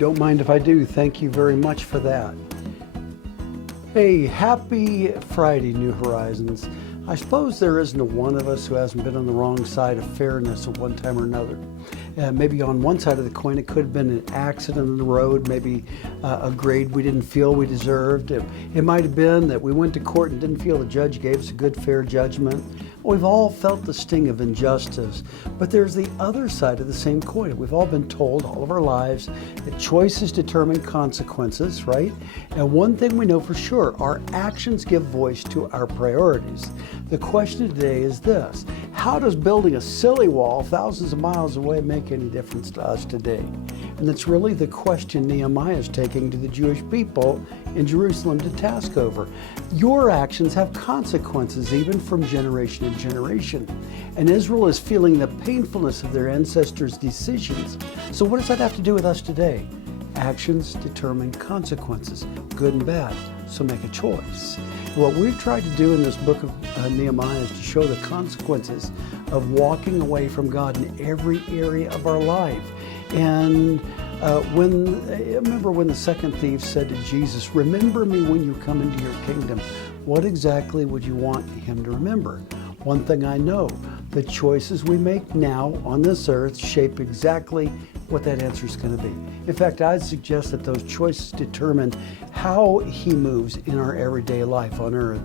Don't mind if I do. Thank you very much for that. Hey, happy Friday, New Horizons. I suppose there isn't a one of us who hasn't been on the wrong side of fairness at one time or another. Maybe on one side of the coin, it could have been an accident on the road, maybe a grade we didn't feel we deserved. It might have been that we went to court and didn't feel the judge gave us a good, fair judgment. We've all felt the sting of injustice, but there's the other side of the same coin. We've all been told all of our lives that choices determine consequences, right? And one thing we know for sure, our actions give voice to our priorities. The question today is this: how does building a silly wall thousands of miles away make any difference to us today? And that's really the question Nehemiah is taking to the Jewish people in Jerusalem to task over. Your actions have consequences even from generation to generation. And Israel is feeling the painfulness of their ancestors' decisions. So what does that have to do with us today? Actions determine consequences, good and bad. So make a choice. What we've tried to do in this book of Nehemiah is to show the consequences of walking away from God in every area of our life. And remember when the second thief said to Jesus, "Remember me when you come into your kingdom," what exactly would you want him to remember? One thing I know, the choices we make now on this earth shape exactly what that answer is going to be. In fact, I'd suggest that those choices determine how he moves in our everyday life on earth.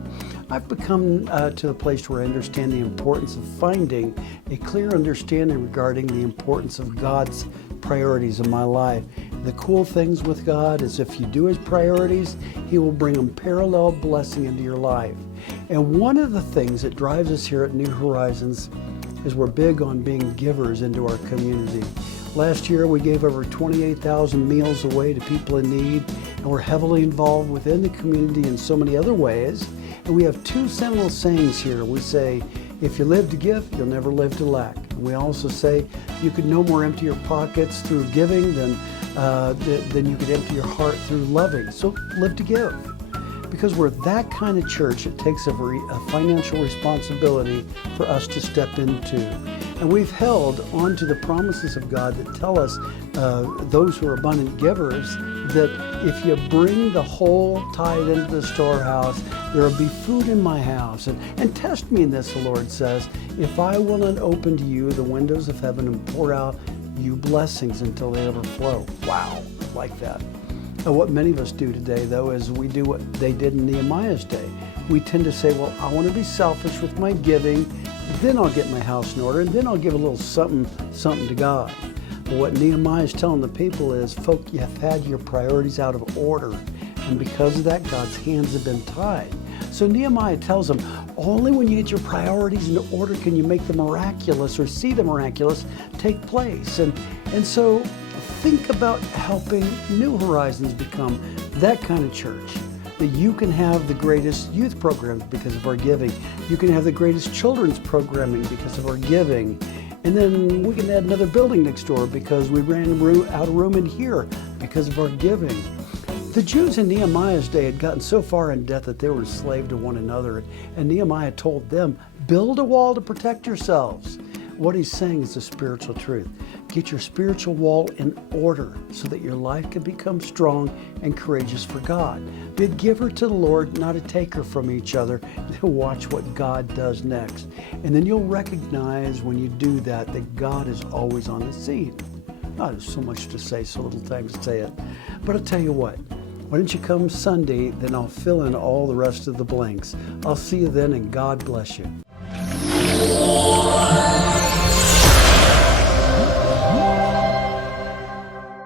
I've become to the place where I understand the importance of finding a clear understanding regarding the importance of God's priorities in my life. The cool things with God is if you do his priorities, he will bring unparalleled blessing into your life. And one of the things that drives us here at New Horizons is we're big on being givers into our community. Last year, we gave over 28,000 meals away to people in need, and we're heavily involved within the community in so many other ways. And we have two seminal sayings here. We say, if you live to give, you'll never live to lack. And we also say, you could no more empty your pockets through giving than you could empty your heart through loving. So live to give. Because we're that kind of church, it takes a financial responsibility for us to step into. And we've held on to the promises of God that tell us, those who are abundant givers, that if you bring the whole tithe into the storehouse, there will be food in my house. And test me in this, the Lord says, if I will not open to you the windows of heaven and pour out you blessings until they overflow. Wow, like that. What many of us do today, though, is we do what they did in Nehemiah's day. We tend to say, well, I want to be selfish with my giving, then I'll get my house in order, and then I'll give a little something to God. But what Nehemiah is telling the people is, folk, you have had your priorities out of order, and because of that, God's hands have been tied. So Nehemiah tells them, only when you get your priorities in order can you make the miraculous or see the miraculous take place. And so think about helping New Horizons become that kind of church, that you can have the greatest youth programs because of our giving. You can have the greatest children's programming because of our giving. And then we can add another building next door because we ran out of room in here because of our giving. The Jews in Nehemiah's day had gotten so far in debt that they were enslaved to one another. And Nehemiah told them, build a wall to protect yourselves. What he's saying is a spiritual truth. Get your spiritual wall in order so that your life can become strong and courageous for God. Be a giver to the Lord, not a taker from each other. And watch what God does next. And then you'll recognize when you do that God is always on the scene. Oh, there's so much to say, so little time to say it. But I'll tell you what. Why don't you come Sunday, then I'll fill in all the rest of the blanks. I'll see you then, and God bless you.